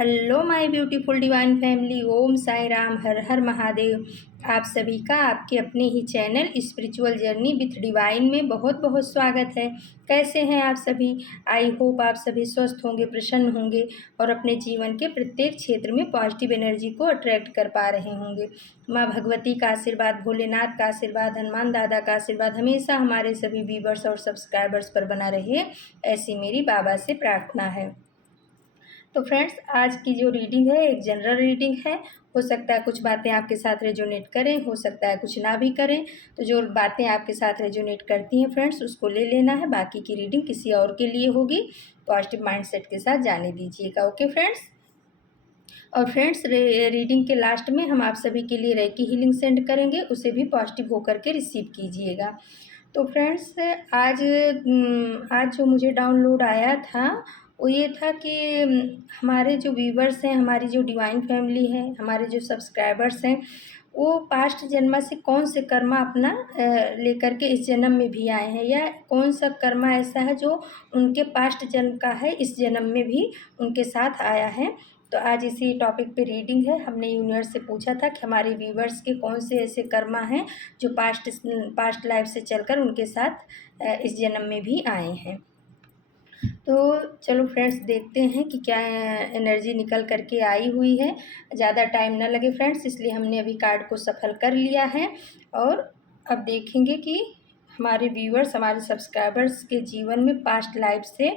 Hello my beautiful divine family. Om Sai Ram, Har Har Mahadev. आप सभी का आपके अपने ही channel spiritual journey with divine में बहुत बहुत स्वागत है। कैसे हैं आप सभी? आई होप आप सभी स्वस्थ होंगे, प्रसन्न होंगे और अपने जीवन के प्रत्येक क्षेत्र में पॉजिटिव एनर्जी को अट्रैक्ट कर पा रहे होंगे। माँ भगवती का आशीर्वाद, भोलेनाथ का आशीर्वाद, हनुमान दादा का आशीर्वाद हमेशा हमारे सभी व्यूवर्स और सब्सक्राइबर्स पर बना रहे, ऐसी मेरी बाबा से प्रार्थना है। तो फ्रेंड्स, आज की जो रीडिंग है एक जनरल रीडिंग है। हो सकता है कुछ बातें आपके साथ रेजोनेट करें, हो सकता है कुछ ना भी करें। तो जो बातें आपके साथ रेजोनेट करती हैं फ्रेंड्स, उसको ले लेना है। बाकी की रीडिंग किसी और के लिए होगी। पॉजिटिव माइंडसेट के साथ जाने दीजिएगा। Okay friends. और फ्रेंड्स, रीडिंग के लास्ट में हम आप सभी के लिए रेकी हीलिंग सेंड करेंगे, उसे भी पॉजिटिव होकर के रिसीव कीजिएगा। तो फ्रेंड्स, आज जो मुझे डाउनलोड आया था वो ये था कि हमारे जो व्यूवर्स हैं, हमारी जो डिवाइन फैमिली है, हमारे जो सब्सक्राइबर्स हैं, वो पास्ट जन्म से कौन से कर्मा अपना लेकर के इस जन्म में भी आए हैं, या कौन सा कर्मा ऐसा है जो उनके पास्ट जन्म का है, इस जन्म में भी उनके साथ आया है। तो आज इसी टॉपिक पे रीडिंग है। हमने यूनिवर्स से पूछा था कि हमारे व्यूवर्स के कौन से ऐसे कर्मा हैं जो पास्ट लाइफ से चलकर उनके साथ इस जन्म में भी आए हैं। तो चलो फ्रेंड्स, देखते हैं कि क्या एनर्जी निकल करके आई हुई है। ज़्यादा टाइम ना लगे फ्रेंड्स, इसलिए हमने अभी कार्ड को सफल कर लिया है। और अब देखेंगे कि हमारे व्यूअर्स, हमारे सब्सक्राइबर्स के जीवन में पास्ट लाइफ से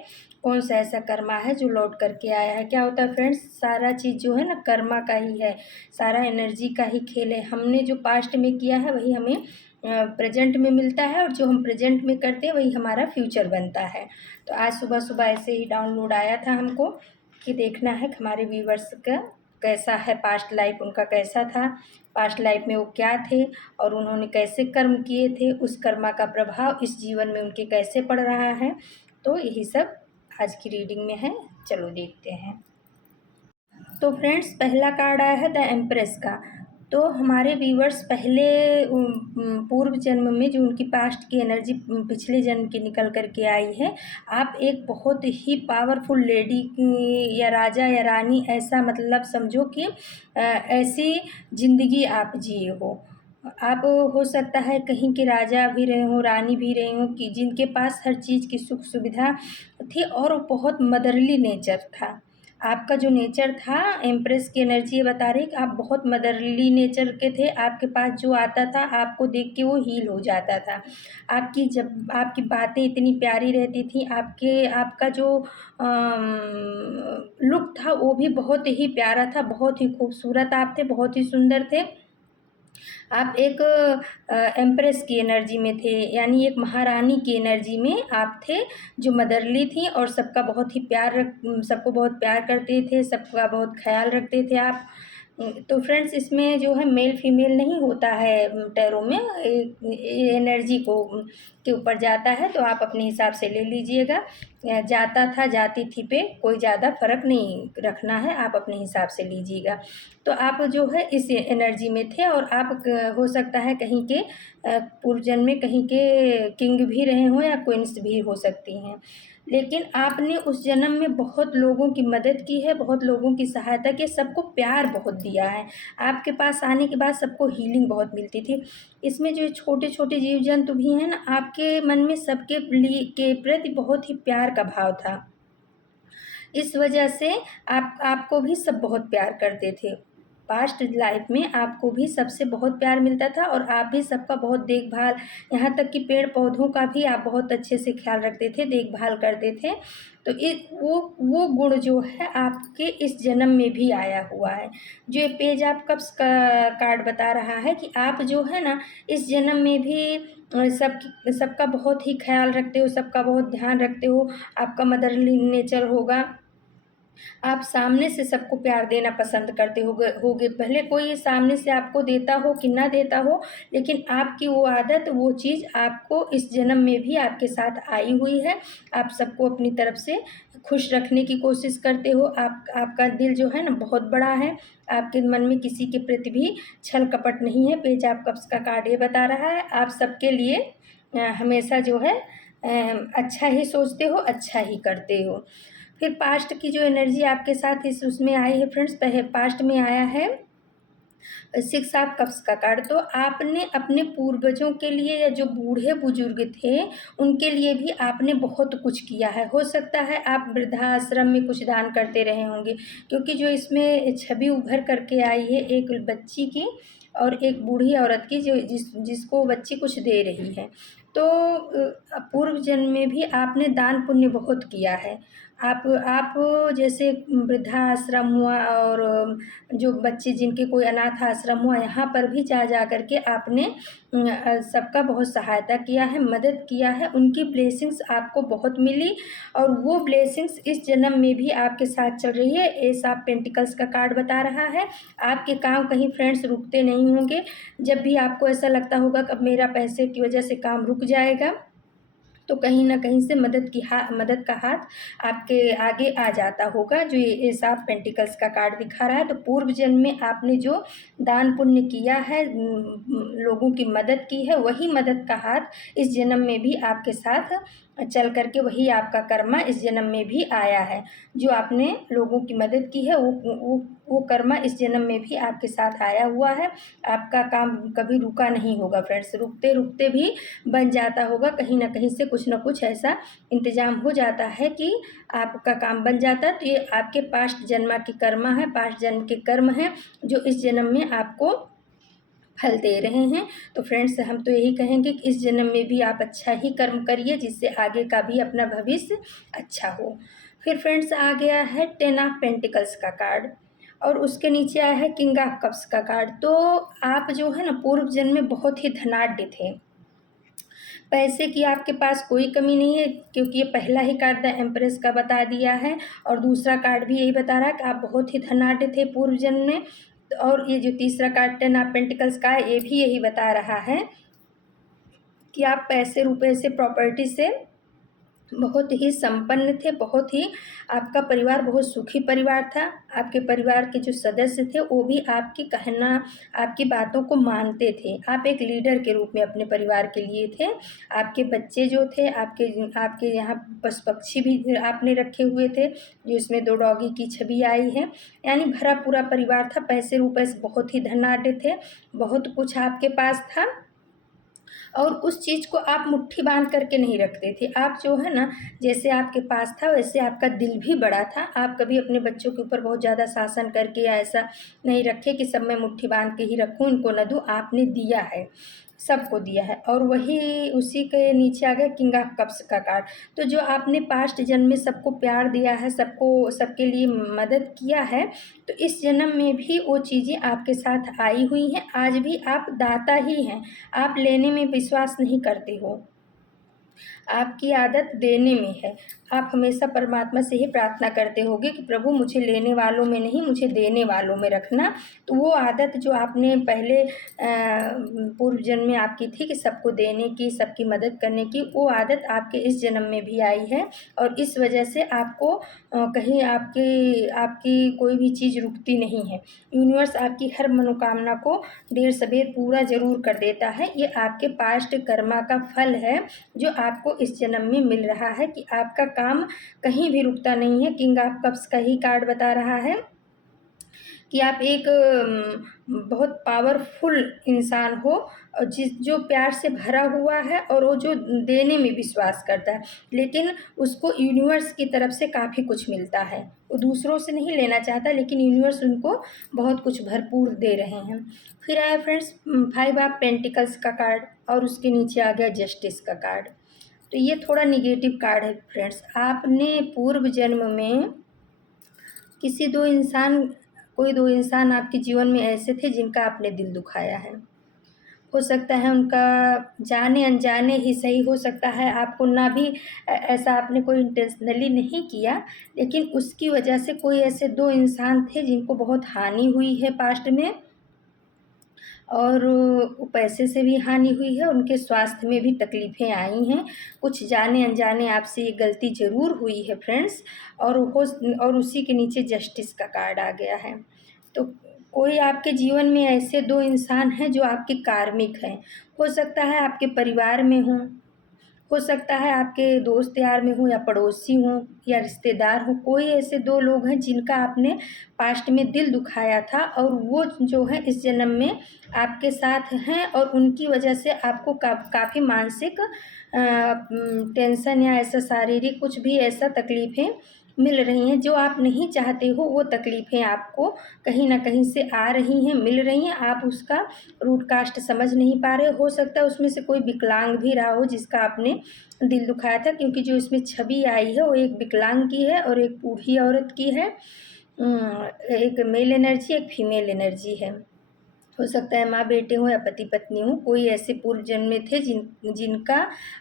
कौन सा ऐसा कर्मा है जो लौट करके आया है। क्या होता है फ्रेंड्स, सारा चीज़ जो है ना कर्मा का ही है, सारा एनर्जी का ही खेल है। हमने जो पास्ट में किया है वही हमें प्रेजेंट में मिलता है, और जो हम प्रेजेंट में करते हैं वही हमारा फ्यूचर बनता है। तो आज सुबह सुबह ऐसे ही डाउनलोड आया था हमको कि देखना है कि हमारे व्यूवर्स का कैसा है, पास्ट लाइफ उनका कैसा था, पास्ट लाइफ में वो क्या थे और उन्होंने कैसे कर्म किए थे, उस कर्मा का प्रभाव इस जीवन में उनके कैसे पड़ रहा है। तो यही सब आज की रीडिंग में है। चलो देखते हैं। तो फ्रेंड्स, पहला कार्ड आया है द एम्प्रेस का। तो हमारे व्यूवर्स पहले पूर्व जन्म में जो उनकी पास्ट की एनर्जी पिछले जन्म की निकल करके आई है, आप एक बहुत ही पावरफुल लेडी या राजा या रानी, ऐसा मतलब समझो कि ऐसी ज़िंदगी आप जिए हो। आप हो सकता है कहीं के राजा भी रहे हो, रानी भी रहे हो, कि जिनके पास हर चीज़ की सुख सुविधा थी और बहुत मदरली नेचर था। आपका जो नेचर था, एम्प्रेस की एनर्जी ये बता रही कि आप बहुत मदरली नेचर के थे। आपके पास जो आता था आपको देख के वो हील हो जाता था। आपकी बातें इतनी प्यारी रहती थी, आपका जो लुक था वो भी बहुत ही प्यारा था, बहुत ही खूबसूरत आप थे, बहुत ही सुंदर थे। आप एक एम्प्रेस की एनर्जी में थे, यानी एक महारानी की एनर्जी में आप थे, जो मदरली थी और सबको बहुत प्यार करते थे, सबका बहुत ख्याल रखते थे आप। तो फ्रेंड्स, इसमें जो है मेल फीमेल नहीं होता है टैरो में, एनर्जी को के ऊपर जाता है, तो आप अपने हिसाब से ले लीजिएगा। जाता था जाती थी पे कोई ज़्यादा फ़र्क नहीं रखना है, आप अपने हिसाब से लीजिएगा। तो आप जो है इस एनर्जी में थे, और आप हो सकता है कहीं के पूर्व जन्म में कहीं के किंग भी रहे हों या क्वींस भी हो सकती हैं। लेकिन आपने उस जन्म में बहुत लोगों की मदद की है, बहुत लोगों की सहायता की, सबको प्यार बहुत दिया है। आपके पास आने के बाद सबको हीलिंग बहुत मिलती थी। इसमें जो छोटे छोटे जीव जंतु भी हैं ना, आपके मन में सबके लिए के प्रति बहुत ही प्यार का भाव था। इस वजह से आपको भी सब बहुत प्यार करते थे। पास्ट लाइफ में आपको भी सबसे बहुत प्यार मिलता था, और आप भी सबका बहुत देखभाल, यहाँ तक कि पेड़ पौधों का भी आप बहुत अच्छे से ख्याल रखते थे, देखभाल करते थे। तो वो गुण जो है आपके इस जन्म में भी आया हुआ है। जो ये पेज आप कब का कार्ड बता रहा है कि आप जो है ना इस जन्म में भी सबका बहुत ही ख्याल रखते हो, सबका बहुत ध्यान रखते हो। आपका मदरली नेचर होगा, आप सामने से सबको प्यार देना पसंद करते होगे। भले कोई सामने से आपको देता हो कि ना देता हो, लेकिन आपकी वो आदत, वो चीज़ आपको इस जन्म में भी आपके साथ आई हुई है। आप सबको अपनी तरफ से खुश रखने की कोशिश करते हो। आपका दिल जो है ना बहुत बड़ा है, आपके मन में किसी के प्रति भी छल कपट नहीं है। पेज आप कप्स का कार्ड ये बता रहा है, आप सबके लिए हमेशा जो है अच्छा ही सोचते हो, अच्छा ही करते हो। फिर पास्ट की जो एनर्जी आपके साथ इस उसमें आई है फ्रेंड्स, पास्ट में आया है 6 ऑफ कप्स का कार्ड। तो आपने अपने पूर्वजों के लिए या जो बूढ़े बुजुर्ग थे उनके लिए भी आपने बहुत कुछ किया है। हो सकता है आप वृद्धाश्रम में कुछ दान करते रहे होंगे, क्योंकि जो इसमें छवि उभर करके आई है एक बच्ची की और एक बूढ़ी औरत की, जो जिसको बच्ची कुछ दे रही है। तो पूर्व जन्म में भी आपने दान पुण्य बहुत किया है। आप जैसे वृद्धाश्रम हुआ और जो बच्चे जिनके कोई अनाथ आश्रम हुआ, यहाँ पर भी जा कर के आपने सबका बहुत सहायता किया है, मदद किया है। उनकी ब्लेसिंग्स आपको बहुत मिली और वो ब्लेसिंग्स इस जन्म में भी आपके साथ चल रही है। एस ऑफ पेंटिकल्स का कार्ड बता रहा है आपके काम कहीं फ्रेंड्स रुकते नहीं होंगे। जब भी आपको ऐसा लगता होगा कि अब मेरा पैसे की वजह से काम रुक जाएगा, तो कहीं न कहीं से मदद का हाथ आपके आगे आ जाता होगा। जो ये एस ऑफ पेंटिकल्स का कार्ड दिखा रहा है, तो पूर्व जन्म में आपने जो दान पुण्य किया है, लोगों की मदद की है, वही मदद का हाथ इस जन्म में भी आपके साथ चल कर के वही आपका कर्मा इस जन्म में भी आया है। जो आपने लोगों की मदद की है वो कर्मा इस जन्म में भी आपके साथ आया हुआ है। आपका काम कभी रुका नहीं होगा फ्रेंड्स, रुकते भी बन जाता होगा। कहीं न कहीं से कुछ न कुछ ऐसा इंतज़ाम हो जाता है कि आपका काम बन जाता है। तो ये आपके पास्ट जन्म की कर्मा है, पास्ट जन्म के कर्म हैं, जो इस जन्म में आपको फल दे रहे हैं। तो फ्रेंड्स, हम तो यही कहेंगे कि इस जन्म में भी आप अच्छा ही कर्म करिए, जिससे आगे का भी अपना भविष्य अच्छा हो। फिर फ्रेंड्स आ गया है 10 ऑफ पेंटिकल्स का कार्ड और उसके नीचे आया है किंग ऑफ कप्स का कार्ड। तो आप जो है ना पूर्व जन्म में बहुत ही धनाढ्य थे। पैसे की आपके पास कोई कमी नहीं है, क्योंकि ये पहला ही कार्ड द एम्प्रेस का बता दिया है और दूसरा कार्ड भी यही बता रहा है कि आप बहुत ही धनाढ्य थे पूर्व जन्म में। और ये जो तीसरा कार्ड 10 ऑफ पेंटिकल्स का है, ये भी यही बता रहा है कि आप पैसे रुपए से, प्रॉपर्टी से बहुत ही संपन्न थे। बहुत ही आपका परिवार बहुत सुखी परिवार था। आपके परिवार के जो सदस्य थे वो भी आपकी कहना, आपकी बातों को मानते थे। आप एक लीडर के रूप में अपने परिवार के लिए थे। आपके बच्चे जो थे, आपके यहाँ पशु पक्षी भी आपने रखे हुए थे, जो इसमें 2 डॉगी की छवि आई है। यानी भरा पूरा परिवार था। पैसे रुपए से बहुत ही धनाढ्य थे, बहुत कुछ आपके पास था और उस चीज़ को आप मुट्ठी बांध करके नहीं रखते थे। आप जो है ना, जैसे आपके पास था वैसे आपका दिल भी बड़ा था। आप कभी अपने बच्चों के ऊपर बहुत ज़्यादा शासन करके या ऐसा नहीं रखे कि सब मैं मुट्ठी बांध के ही रखूँ, इनको न दूँ। आपने दिया है, सबको दिया है। और वही उसी के नीचे आ गया किंग ऑफ कप्स का कार्ड। तो जो आपने पास्ट जन्म में सबको प्यार दिया है, सबके लिए मदद किया है, तो इस जन्म में भी वो चीज़ें आपके साथ आई हुई हैं। आज भी आप दाता ही हैं। आप लेने में विश्वास नहीं करते हो, आपकी आदत देने में है। आप हमेशा परमात्मा से ही प्रार्थना करते होगे कि प्रभु मुझे लेने वालों में नहीं, मुझे देने वालों में रखना। तो वो आदत जो आपने पहले पूर्व जन्म में आपकी थी कि सबको देने की, सबकी मदद करने की, वो आदत आपके इस जन्म में भी आई है। और इस वजह से आपको कहीं आपकी कोई भी चीज़ रुकती नहीं है। यूनिवर्स आपकी हर मनोकामना को देर सबेर पूरा ज़रूर कर देता है। ये आपके पास्ट कर्मा का फल है जो आपको इस जन्म में मिल रहा है कि आपका काम कहीं भी रुकता नहीं है। किंग ऑफ कप्स का ही कार्ड बता रहा है कि आप एक बहुत पावरफुल इंसान हो और जो प्यार से भरा हुआ है और वो जो देने में विश्वास करता है, लेकिन उसको यूनिवर्स की तरफ से काफ़ी कुछ मिलता है। वो दूसरों से नहीं लेना चाहता, लेकिन यूनिवर्स उनको बहुत कुछ भरपूर दे रहे हैं। फिर आया फ्रेंड्स 5 ऑफ पेंटिकल्स का कार्ड और उसके नीचे आ गया जस्टिस का कार्ड। तो ये थोड़ा निगेटिव कार्ड है फ्रेंड्स। आपने पूर्व जन्म में कोई 2 इंसान आपके जीवन में ऐसे थे जिनका आपने दिल दुखाया है। हो सकता है उनका जाने अनजाने ही सही, हो सकता है आपको ना भी ऐसा आपने कोई इंटेंशनली नहीं किया, लेकिन उसकी वजह से कोई ऐसे 2 इंसान थे जिनको बहुत हानि हुई है पास्ट में। और पैसे से भी हानि हुई है, उनके स्वास्थ्य में भी तकलीफ़ें आई हैं। कुछ जाने अनजाने आपसे ये गलती ज़रूर हुई है फ्रेंड्स। और उसी के नीचे जस्टिस का कार्ड आ गया है। तो कोई आपके जीवन में ऐसे 2 इंसान हैं जो आपके कार्मिक हैं। हो सकता है आपके परिवार में हों, हो सकता है आपके दोस्त यार में हो या पड़ोसी हों या रिश्तेदार हो, कोई ऐसे 2 लोग हैं जिनका आपने पास्ट में दिल दुखाया था और वो जो है इस जन्म में आपके साथ हैं और उनकी वजह से आपको काफ़ी मानसिक टेंशन या ऐसा शारीरिक कुछ भी ऐसा तकलीफ़ें मिल रही हैं जो आप नहीं चाहते हो। वो तकलीफ़ें आपको कहीं न कहीं से आ रही हैं, मिल रही हैं, आप उसका रूट कास्ट समझ नहीं पा रहे हो सकता है उसमें से कोई विकलांग भी रहा हो जिसका आपने दिल दुखाया था, क्योंकि जो इसमें छवि आई है वो एक विकलांग की है और एक बूढ़ी औरत की है। एक मेल एनर्जी, एक फीमेल एनर्जी है। हो सकता है माँ बेटे हों या पति पत्नी हों, कोई ऐसे पूर्व जन्म में थे जिनका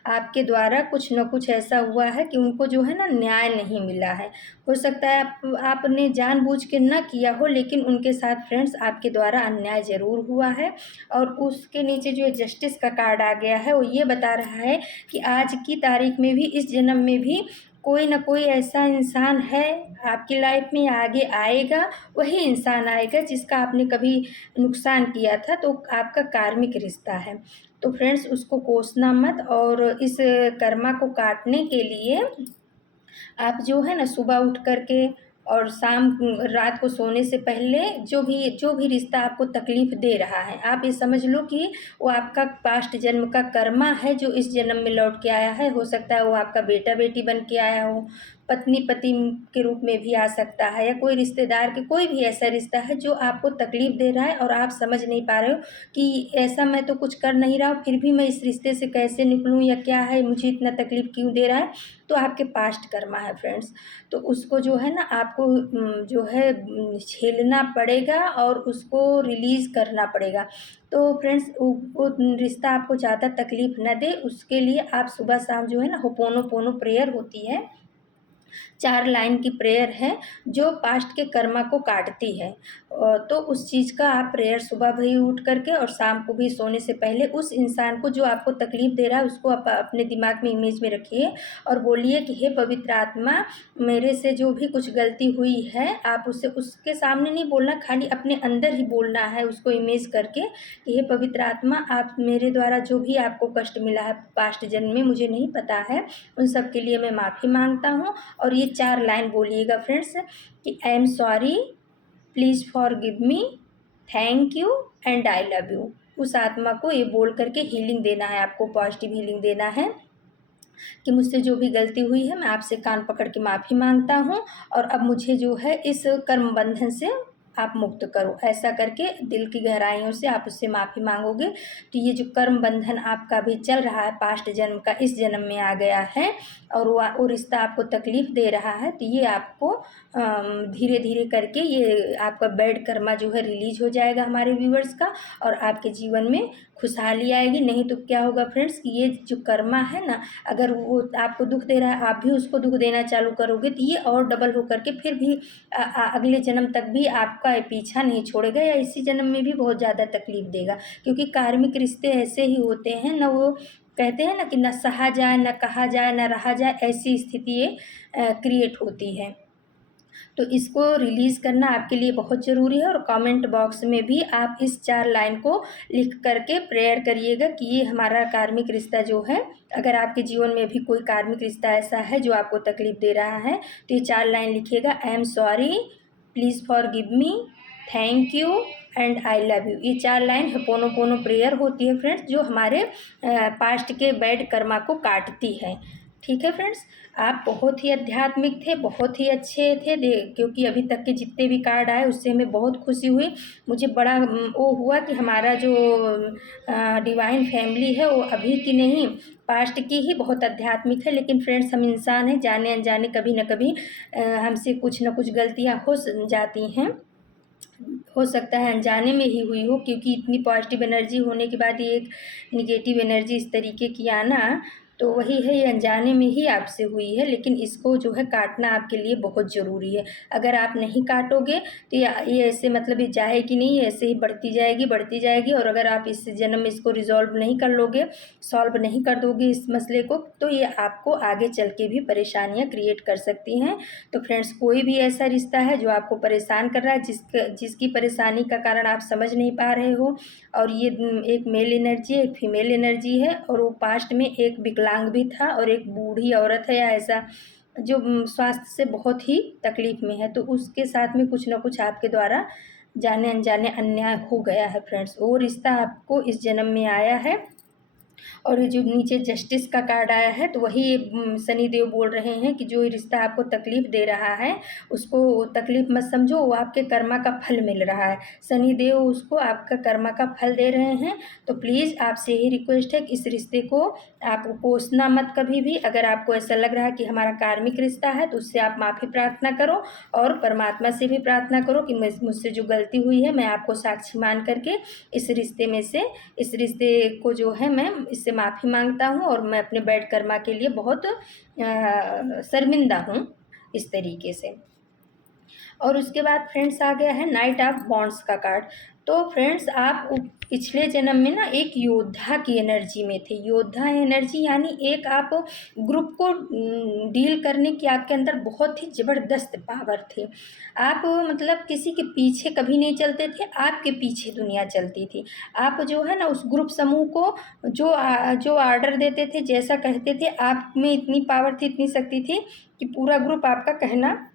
आपके द्वारा कुछ न कुछ ऐसा हुआ है कि उनको जो है ना न्याय नहीं मिला है। हो सकता है आपने जानबूझ के ना किया हो, लेकिन उनके साथ फ्रेंड्स आपके द्वारा अन्याय ज़रूर हुआ है। और उसके नीचे जो जस्टिस का कार्ड आ गया है वो ये बता रहा है कि आज की तारीख में भी, इस जन्म में भी कोई ना कोई ऐसा इंसान है आपकी लाइफ में, आगे आएगा, वही इंसान आएगा जिसका आपने कभी नुकसान किया था, तो आपका कार्मिक रिश्ता है। तो फ्रेंड्स उसको कोसना मत, और इस कर्मा को काटने के लिए आप जो है ना सुबह उठ कर के और शाम रात को सोने से पहले जो भी रिश्ता आपको तकलीफ़ दे रहा है, आप ये समझ लो कि वो आपका पास्ट जन्म का कर्मा है जो इस जन्म में लौट के आया है। हो सकता है वो आपका बेटा बेटी बन के आया हो, पत्नी पति के रूप में भी आ सकता है, या कोई रिश्तेदार के कोई भी ऐसा रिश्ता है जो आपको तकलीफ़ दे रहा है और आप समझ नहीं पा रहे हो कि ऐसा मैं तो कुछ कर नहीं रहा हूँ, फिर भी मैं इस रिश्ते से कैसे निकलूँ, या क्या है, मुझे इतना तकलीफ़ क्यों दे रहा है। तो आपके पास्ट कर्मा है फ्रेंड्स। तो उसको जो है ना आपको जो है झेलना पड़ेगा और उसको रिलीज़ करना पड़ेगा। तो फ्रेंड्स वो रिश्ता आपको ज़्यादा तकलीफ़ ना दे, उसके लिए आप सुबह शाम जो है ना होपोनोपोनो प्रेयर होती है, 4 लाइन की प्रेयर है जो पास्ट के कर्मा को काटती है। तो उस चीज़ का आप प्रेयर सुबह भी उठ करके और शाम को भी सोने से पहले उस इंसान को जो आपको तकलीफ़ दे रहा है उसको आप अपने दिमाग में इमेज में रखिए और बोलिए कि हे पवित्र आत्मा, मेरे से जो भी कुछ गलती हुई है, आप उसे उसके सामने नहीं बोलना, खाली अपने अंदर ही बोलना है उसको इमेज करके कि हे पवित्र आत्मा, आप मेरे द्वारा जो भी आपको कष्ट मिला है पास्ट जन्म में, मुझे नहीं पता है, उन सब के लिए मैं माफ़ी माँगता हूँ। और ये 4 लाइन बोलिएगा फ्रेंड्स कि I am sorry, please forgive me, thank you and I love you. उस आत्मा को ये बोल करके हीलिंग देना है, आपको पॉजिटिव हीलिंग देना है कि मुझसे जो भी गलती हुई है मैं आपसे कान पकड़ के माफ़ी मांगता हूँ और अब मुझे जो है इस कर्म बंधन से आप मुक्त करो। ऐसा करके दिल की गहराइयों से आप उससे माफ़ी मांगोगे तो ये जो कर्म बंधन आपका भी चल रहा है पास्ट जन्म का, इस जन्म में आ गया है और वो रिश्ता आपको तकलीफ़ दे रहा है, तो ये आपको धीरे धीरे करके ये आपका बैड कर्मा जो है रिलीज हो जाएगा हमारे व्यूवर्स का, और आपके जीवन में खुशहाली आएगी। नहीं तो क्या होगा फ्रेंड्स कि ये जो कर्मा है ना, अगर वो आपको दुख दे रहा है, आप भी उसको दुख देना चालू करोगे तो ये और डबल होकर के फिर भी अगले जन्म तक भी आपका पीछा नहीं छोड़ेगा, या इसी जन्म में भी बहुत ज़्यादा तकलीफ़ देगा। क्योंकि कार्मिक रिश्ते ऐसे ही होते हैं ना, वो कहते हैं ना कि न सहा जाए, न कहा जाए, न रहा जाए, ऐसी स्थिति ये क्रिएट होती है। तो इसको रिलीज़ करना आपके लिए बहुत ज़रूरी है, और कमेंट बॉक्स में भी आप इस 4 लाइन को लिख करके प्रेयर करिएगा कि ये हमारा कार्मिक रिश्ता जो है, अगर आपके जीवन में भी कोई कार्मिक रिश्ता ऐसा है जो आपको तकलीफ़ दे रहा है, तो ये 4 लाइन लिखिएगा, I am sorry, please forgive me, thank you and I love you. ये 4 लाइन होपोनोपोनो प्रेयर होती है फ्रेंड्स, जो हमारे पास्ट के बैड कर्मा को काटती है। ठीक है फ्रेंड्स, आप बहुत ही आध्यात्मिक थे, बहुत ही अच्छे थे क्योंकि अभी तक के जितने भी कार्ड आए उससे हमें बहुत खुशी हुई। मुझे बड़ा वो हुआ कि हमारा जो डिवाइन फैमिली है वो अभी की नहीं, पास्ट की ही बहुत आध्यात्मिक है। लेकिन फ्रेंड्स हम इंसान हैं, जाने अनजाने कभी ना कभी हमसे कुछ ना कुछ गलतियाँ हो जाती हैं, हो सकता है अनजाने में ही हुई हो, क्योंकि इतनी पॉजिटिव एनर्जी होने के बाद ये एक निगेटिव एनर्जी इस तरीके की आना, तो वही है, ये अनजाने में ही आपसे हुई है। लेकिन इसको जो है काटना आपके लिए बहुत ज़रूरी है। अगर आप नहीं काटोगे तो ये ऐसे मतलब ये जाएगी नहीं, ऐसे ही बढ़ती जाएगी, और अगर आप इस जन्म में इसको रिजॉल्व नहीं कर लोगे, सॉल्व नहीं कर दोगे इस मसले को, तो ये आपको आगे चल के भी परेशानियाँ क्रिएट कर सकती हैं। तो फ्रेंड्स कोई भी ऐसा रिश्ता है जो आपको परेशान कर रहा है, जिसकी परेशानी का कारण आप समझ नहीं पा रहे हो, और ये एक मेल एनर्जी एक फीमेल एनर्जी है, और वो पास्ट में एक विकलांग विकलांग भी था और एक बूढ़ी औरत है या ऐसा जो स्वास्थ्य से बहुत ही तकलीफ़ में है, तो उसके साथ में कुछ ना कुछ आपके द्वारा जाने अनजाने अन्याय हो गया है फ्रेंड्स। वो रिश्ता आपको इस जन्म में आया है। और ये जो नीचे जस्टिस का कार्ड आया है, तो वही शनि देव बोल रहे हैं कि जो ये रिश्ता आपको तकलीफ़ दे रहा है, उसको तकलीफ़ मत समझो, वो आपके कर्मा का फल मिल रहा है। शनि देव उसको आपका कर्मा का फल दे रहे हैं। तो प्लीज़ आपसे यही रिक्वेस्ट है कि इस रिश्ते को आप कोसना मत कभी भी। अगर आपको ऐसा लग रहा है कि हमारा कार्मिक रिश्ता है, तो उससे आप माफ़ी प्रार्थना करो और परमात्मा से भी प्रार्थना करो कि मुझसे जो गलती हुई है, मैं आपको साक्षी मान करके इस रिश्ते को जो है मैं इससे माफ़ी मांगता हूँ और मैं अपने बैड कर्मा के लिए बहुत शर्मिंदा हूँ इस तरीके से। और उसके बाद फ्रेंड्स आ गया है नाइट ऑफ वॉन्ड्स का कार्ड। तो फ्रेंड्स आप पिछले जन्म में ना एक योद्धा की एनर्जी में थे। योद्धा एनर्जी यानी एक आप ग्रुप को डील करने की आपके अंदर बहुत ही ज़बरदस्त पावर थी। आप मतलब किसी के पीछे कभी नहीं चलते थे, आपके पीछे दुनिया चलती थी। आप जो है ना उस ग्रुप समूह को जो आर्डर देते थे, जैसा कहते थे, आप में इतनी पावर थी, इतनी शक्ति थी कि पूरा ग्रुप आपका कहना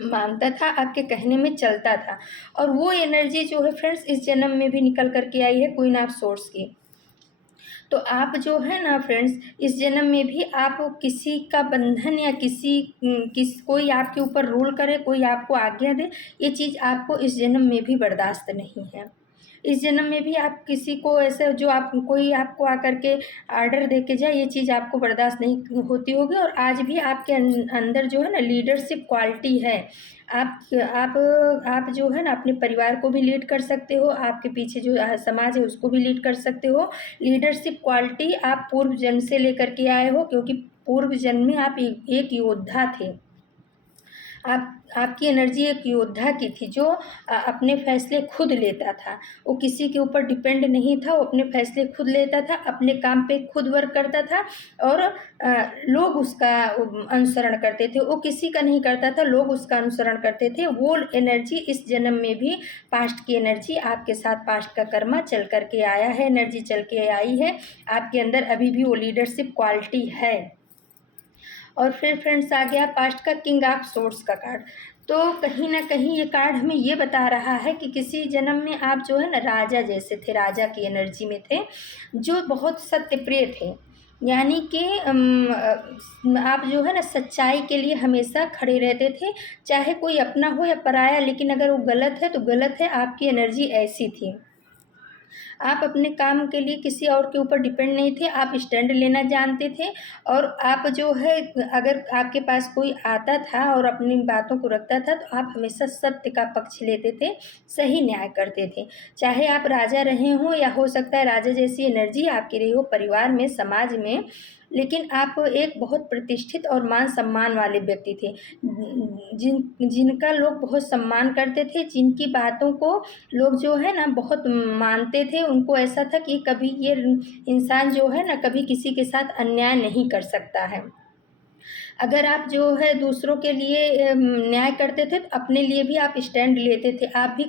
मानता था, आपके कहने में चलता था। और वो एनर्जी जो है फ्रेंड्स इस जन्म में भी निकल कर के आई है क्वीन ऑफ सोर्स की। तो आप जो है ना फ्रेंड्स इस जन्म में भी आप किसी का बंधन या कोई आपके ऊपर रूल करे, कोई आपको आज्ञा दे, ये चीज़ आपको इस जन्म में भी बर्दाश्त नहीं है। इस जन्म में भी आप किसी को ऐसे कोई आपको आकर के आर्डर दे के जाए, ये चीज़ आपको बर्दाश्त नहीं होती होगी। और आज भी आपके अंदर जो है ना लीडरशिप क्वालिटी है। आप जो है ना अपने परिवार को भी लीड कर सकते हो, आपके पीछे जो समाज है उसको भी लीड कर सकते हो। लीडरशिप क्वालिटी आप पूर्व जन्म से लेकर के आए हो, क्योंकि पूर्व जन्म में आप एक योद्धा थे। आपकी एनर्जी एक योद्धा की थी जो अपने फैसले खुद लेता था। वो किसी के ऊपर डिपेंड नहीं था, वो अपने फैसले खुद लेता था, अपने काम पे खुद वर्क करता था और लोग उसका अनुसरण करते थे। वो किसी का नहीं करता था, लोग उसका अनुसरण करते थे। वो एनर्जी इस जन्म में भी पास्ट की एनर्जी आपके साथ, पास्ट का कर्मा चल कर के आया है, एनर्जी चल के आई है। आपके अंदर अभी भी वो लीडरशिप क्वालिटी है। और फिर फ्रेंड्स आ गया पास्ट का किंग ऑफ सोर्ड्स का कार्ड। तो कहीं ना कहीं ये कार्ड हमें ये बता रहा है कि किसी जन्म में आप जो है ना राजा जैसे थे, राजा की एनर्जी में थे, जो बहुत सत्यप्रिय थे। यानी कि आप जो है ना सच्चाई के लिए हमेशा खड़े रहते थे, चाहे कोई अपना हो या पराया, लेकिन अगर वो गलत है तो गलत है। आपकी एनर्जी ऐसी थी। आप अपने काम के लिए किसी और के ऊपर डिपेंड नहीं थे, आप स्टैंड लेना जानते थे। और आप जो है अगर आपके पास कोई आता था और अपनी बातों को रखता था, तो आप हमेशा सत्य का पक्ष लेते थे, सही न्याय करते थे। चाहे आप राजा रहे हों या हो सकता है राजा जैसी एनर्जी आपकी रही हो परिवार में, समाज में, लेकिन आप एक बहुत प्रतिष्ठित और मान सम्मान वाले व्यक्ति थे, जिनका लोग बहुत सम्मान करते थे, जिनकी बातों को लोग जो है ना बहुत मानते थे। उनको ऐसा था कि कभी ये इंसान जो है ना कभी किसी के साथ अन्याय नहीं कर सकता है। अगर आप जो है दूसरों के लिए न्याय करते थे, तो अपने लिए भी आप स्टैंड लेते थे। आप भी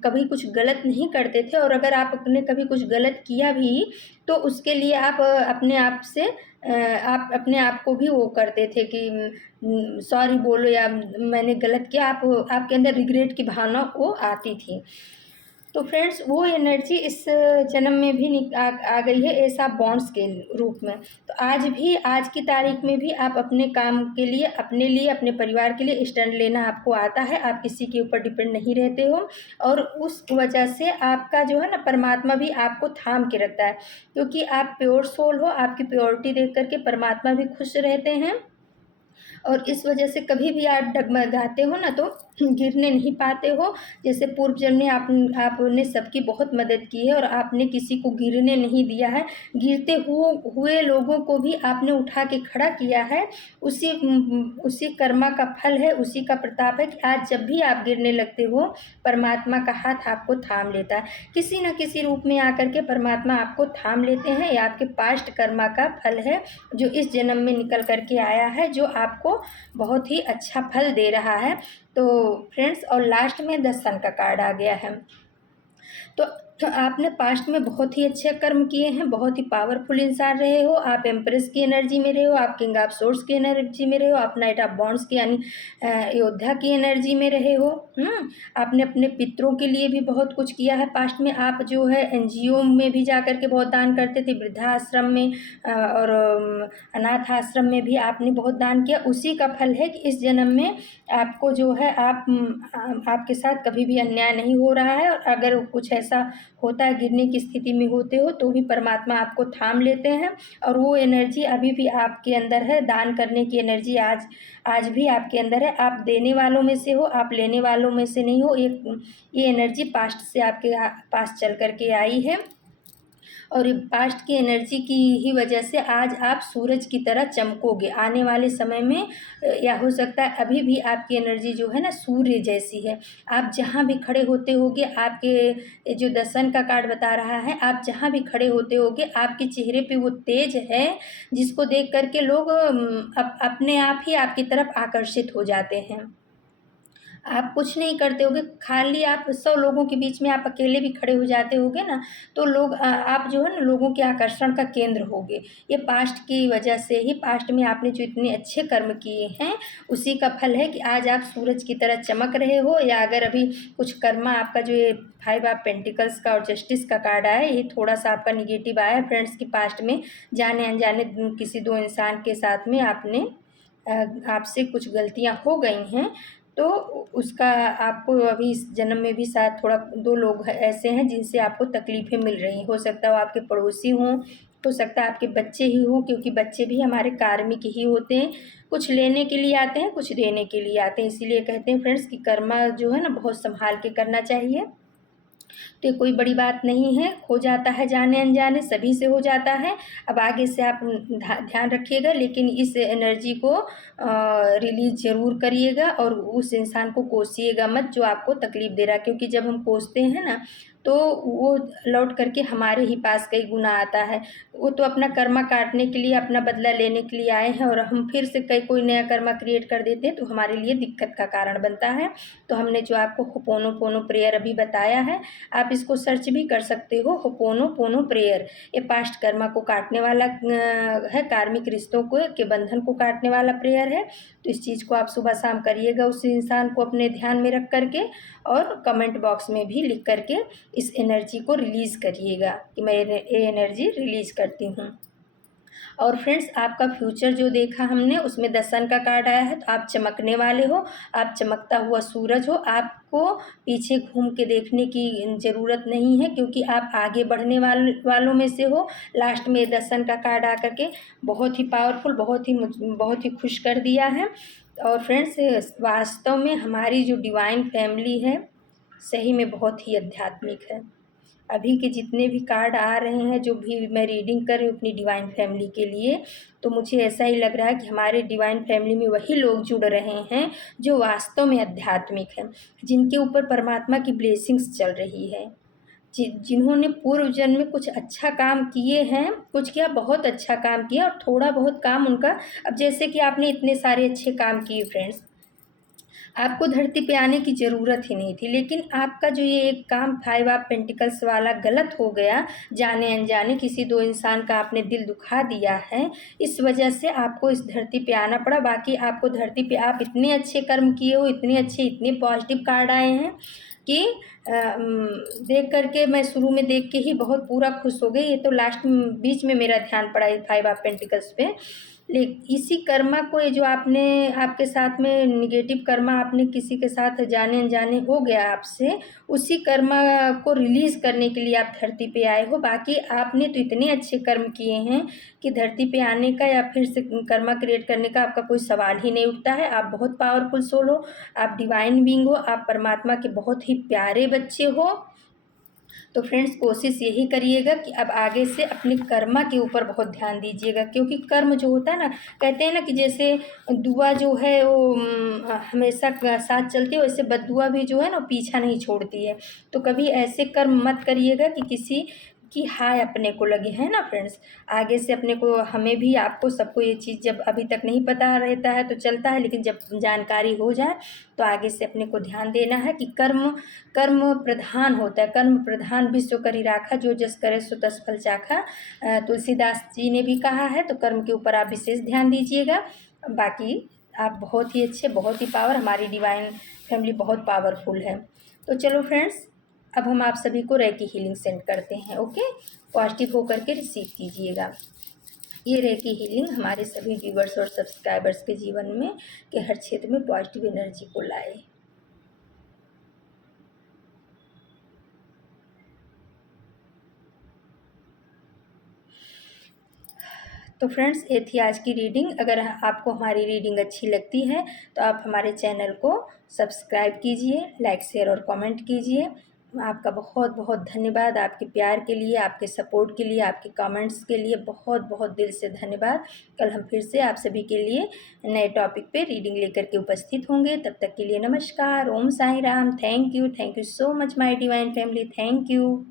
कभी कुछ गलत नहीं करते थे। और अगर आप अपने कभी कुछ गलत किया भी, तो उसके लिए आप अपने आप को भी वो करते थे कि सॉरी बोलो या मैंने गलत किया। आपके अंदर रिग्रेट की भावना वो आती थी। तो फ्रेंड्स वो एनर्जी इस जन्म में भी आ गई है ऐसा बॉन्ड्स के रूप में। तो आज की तारीख में भी आप अपने काम के लिए, अपने परिवार के लिए स्टैंड लेना आपको आता है। आप किसी के ऊपर डिपेंड नहीं रहते हो, और उस वजह से आपका जो है ना परमात्मा भी आपको थाम के रखता है, क्योंकि आप प्योर सोल हो। आपकी प्योरिटी देख करके परमात्मा भी खुश रहते हैं। और इस वजह से कभी भी आप डगमगाते हो ना, तो गिरने नहीं पाते हो। जैसे पूर्व जन्म में आपने सबकी बहुत मदद की है और आपने किसी को गिरने नहीं दिया है। गिरते हुए लोगों को भी आपने उठा के खड़ा किया है। उसी कर्मा का फल है, उसी का प्रताप है कि आज जब भी आप गिरने लगते हो, परमात्मा का हाथ आपको थाम लेता है। किसी न किसी रूप में आकर के परमात्मा आपको थाम लेते हैं। ये आपके पास्ट कर्मा का फल है, जो इस जन्म में निकल करके आया है, जो आपको बहुत ही अच्छा फल दे रहा है। तो फ्रेंड्स और लास्ट में 10 सन का कार्ड आ गया है। तो तो आपने पास्ट में बहुत ही अच्छे कर्म किए हैं, बहुत ही पावरफुल इंसान रहे हो, आप एम्प्रेस की एनर्जी में रहे हो, आप किंग ऑफ सोर्ड्स की एनर्जी में रहे हो, आप नाइट ऑफ वॉन्ड्स की यानी योद्धा की एनर्जी में रहे हो। आपने अपने पितरों के लिए भी बहुत कुछ किया है पास्ट में। आप जो है एनजीओ में भी जा कर के बहुत दान करते थे, वृद्धाश्रम में और अनाथ आश्रम में भी आपने बहुत दान किया। उसी का फल है कि इस जन्म में आपको जो है आपके साथ कभी भी अन्याय नहीं हो रहा है, और अगर कुछ ऐसा होता है, गिरने की स्थिति में होते हो, तो भी परमात्मा आपको थाम लेते हैं, और वो एनर्जी अभी भी आपके अंदर है। दान करने की एनर्जी आज भी आपके अंदर है। आप देने वालों में से हो, आप लेने वालों में से नहीं हो। ये एनर्जी पास्ट से आपके पास चल कर के आई है, और पास्ट की एनर्जी की ही वजह से आज आप सूरज की तरह चमकोगे आने वाले समय में। या हो सकता है अभी भी आपकी एनर्जी जो है ना सूर्य जैसी है। आप जहाँ भी खड़े होते होगे, आपके जो दर्शन का कार्ड बता रहा है, आप जहाँ भी खड़े होते होगे, आपके चेहरे पे वो तेज है जिसको देख करके लोग अपने आप ही आपकी तरफ आकर्षित हो जाते हैं। आप कुछ नहीं करते होगे, खाली आप 100 लोगों के बीच में आप अकेले भी खड़े हो जाते होगे ना, तो लोग आप जो है ना लोगों के आकर्षण का केंद्र होगे। ये पास्ट की वजह से ही, पास्ट में आपने जो इतने अच्छे कर्म किए हैं उसी का फल है कि आज आप सूरज की तरह चमक रहे हो। या अगर अभी कुछ कर्मा आपका जो ये 5 ऑफ पेंटिकल्स का और जस्टिस का कार्ड आया है, ये थोड़ा सा आपका निगेटिव आया है फ्रेंड्स। की पास्ट में जाने अनजाने किसी 2 इंसान के साथ में आपसे कुछ गलतियां हो गई हैं, तो उसका आपको अभी इस जन्म में भी शायद थोड़ा 2 लोग ऐसे हैं जिनसे आपको तकलीफ़ें मिल रही हैं। हो सकता है वो आपके पड़ोसी हों, हो सकता है आपके बच्चे ही हों, क्योंकि बच्चे भी हमारे कार्मिक ही होते हैं। कुछ लेने के लिए आते हैं, कुछ देने के लिए आते हैं। इसीलिए कहते हैं फ्रेंड्स कि कर्मा जो है ना बहुत संभाल के करना चाहिए। तो ये कोई बड़ी बात नहीं है, हो जाता है जाने अनजाने, सभी से हो जाता है। अब आगे से आप ध्यान रखिएगा, लेकिन इस एनर्जी को रिलीज ज़रूर करिएगा, और उस इंसान को कोसिएगा मत जो आपको तकलीफ़ दे रहा है, क्योंकि जब हम कोसते हैं ना तो वो लौट करके हमारे ही पास कई गुना आता है। वो तो अपना कर्मा काटने के लिए, अपना बदला लेने के लिए आए हैं, और हम फिर से कोई नया कर्मा क्रिएट कर देते हैं तो हमारे लिए दिक्कत का कारण बनता है। तो हमने जो आपको होपोनोपोनो प्रेयर अभी बताया है, आप इसको सर्च भी कर सकते हो, होपोनोपोनो प्रेयर। ये पास्ट कर्मा को काटने वाला है, कार्मिक रिश्तों के बंधन को काटने वाला प्रेयर है। तो इस चीज़ को आप सुबह शाम करिएगा उस इंसान को अपने ध्यान में रख करके, और कमेंट बॉक्स में भी लिख करके इस एनर्जी को रिलीज़ करिएगा कि मैं ये एनर्जी रिलीज़ करती हूँ। और फ्रेंड्स, आपका फ्यूचर जो देखा हमने उसमें द सन का कार्ड आया है, तो आप चमकने वाले हो, आप चमकता हुआ सूरज हो। आपको पीछे घूम के देखने की ज़रूरत नहीं है, क्योंकि आप आगे बढ़ने वालों में से हो। लास्ट में द सन का कार्ड आकर के बहुत ही पावरफुल, बहुत ही खुश कर दिया है। और फ्रेंड्स, वास्तव में हमारी जो डिवाइन फैमिली है सही में बहुत ही आध्यात्मिक है। अभी के जितने भी कार्ड आ रहे हैं, जो भी मैं रीडिंग कर रही हूँ अपनी डिवाइन फैमिली के लिए, तो मुझे ऐसा ही लग रहा है कि हमारे डिवाइन फैमिली में वही लोग जुड़ रहे हैं जो वास्तव में आध्यात्मिक हैं, जिनके ऊपर परमात्मा की ब्लेसिंग्स चल रही है, जिन्होंने पूर्व जन्म में कुछ अच्छा काम किए हैं, कुछ क्या बहुत अच्छा काम किया, और थोड़ा बहुत काम उनका, अब जैसे कि आपने इतने सारे अच्छे काम किए फ्रेंड्स, आपको धरती पे आने की ज़रूरत ही नहीं थी, लेकिन आपका जो ये एक काम 5 ऑफ पेंटिकल्स वाला गलत हो गया, जाने अनजाने किसी 2 इंसान का आपने दिल दुखा दिया है, इस वजह से आपको इस धरती पे आना पड़ा। बाकी आपको धरती पे आप इतने अच्छे कर्म किए हो, इतने अच्छे, इतने पॉजिटिव कार्ड आए हैं कि देख करके मैं शुरू में देख के ही बहुत पूरा खुश हो गई। ये तो लास्ट बीच में मेरा ध्यान पड़ा 5 ऑफ पेंटिकल्स पे। इसी कर्मा को, ये जो आपने आपके साथ में निगेटिव कर्मा आपने किसी के साथ जाने अनजाने हो गया आपसे, उसी कर्मा को रिलीज़ करने के लिए आप धरती पे आए हो। बाकी आपने तो इतने अच्छे कर्म किए हैं कि धरती पे आने का या फिर से कर्मा क्रिएट करने का आपका कोई सवाल ही नहीं उठता है। आप बहुत पावरफुल सोल हो, आप डिवाइन बीइंग हो, आप परमात्मा के बहुत ही प्यारे बच्चे हो। तो फ्रेंड्स, कोशिश यही करिएगा कि अब आगे से अपने कर्मा के ऊपर बहुत ध्यान दीजिएगा, क्योंकि कर्म जो होता है ना, कहते हैं ना कि जैसे दुआ जो है वो हमेशा साथ चलती है, वैसे बद्दुआ भी जो है ना पीछा नहीं छोड़ती है। तो कभी ऐसे कर्म मत करिएगा कि कि हाय अपने को लगे, है ना फ्रेंड्स। आगे से अपने को, हमें भी, आपको, सबको ये चीज़ जब अभी तक नहीं पता रहता है तो चलता है, लेकिन जब जानकारी हो जाए तो आगे से अपने को ध्यान देना है कि कर्म कर्म प्रधान होता है। कर्म प्रधान विश्व करी राखा, जो जस करे सो तस फल चाखा, तुलसीदास जी ने भी कहा है। तो कर्म के ऊपर आप विशेष ध्यान दीजिएगा। बाकी आप बहुत ही अच्छे, बहुत ही पावर, हमारी डिवाइन फैमिली बहुत पावरफुल है। तो चलो फ्रेंड्स, अब हम आप सभी को रेकी हीलिंग सेंड करते हैं। ओके, पॉजिटिव होकर के रिसीव कीजिएगा। ये रेकी हीलिंग हमारे सभी व्यूवर्स और सब्सक्राइबर्स के जीवन में के हर क्षेत्र में पॉजिटिव एनर्जी को लाए। तो फ्रेंड्स, ये थी आज की रीडिंग। अगर आपको हमारी रीडिंग अच्छी लगती है तो आप हमारे चैनल को सब्सक्राइब कीजिए, लाइक शेयर और कमेंट कीजिए। आपका बहुत बहुत धन्यवाद, आपके प्यार के लिए, आपके सपोर्ट के लिए, आपके कमेंट्स के लिए बहुत बहुत दिल से धन्यवाद। कल हम फिर से आप सभी के लिए नए टॉपिक पे रीडिंग लेकर के उपस्थित होंगे। तब तक के लिए नमस्कार, Om Sai Ram. Thank you so much my divine family, thank you.